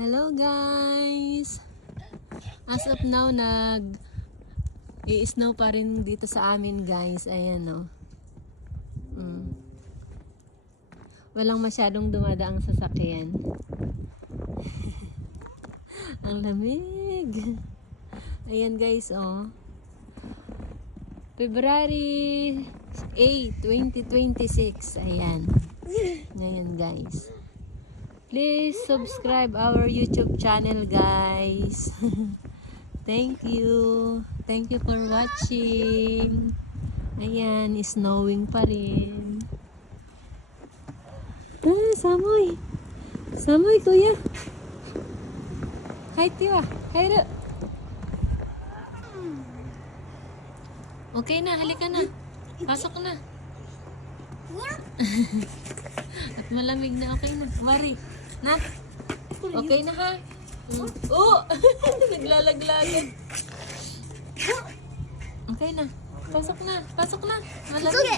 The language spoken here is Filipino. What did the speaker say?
Hello guys! As of now, i-snow pa rin dito sa amin guys. Ayan o. Walang masyadong dumadaang sasakyan. Ang lamig! Ayan guys o. February 8, 2026. Ayan. Ngayon guys. Please subscribe our YouTube channel guys. Thank you. Thank you for watching. Ayan, snowing pa rin. Samoy. Samoy kuya. Hi tiwa. Hi ro. Okay na, halika na. Pasok na. At malamig na, okay na. Mari. Na? Okay na ha? Oh! Naglalaglagan. Okay na. Pasok na. Pasok na. Malamig.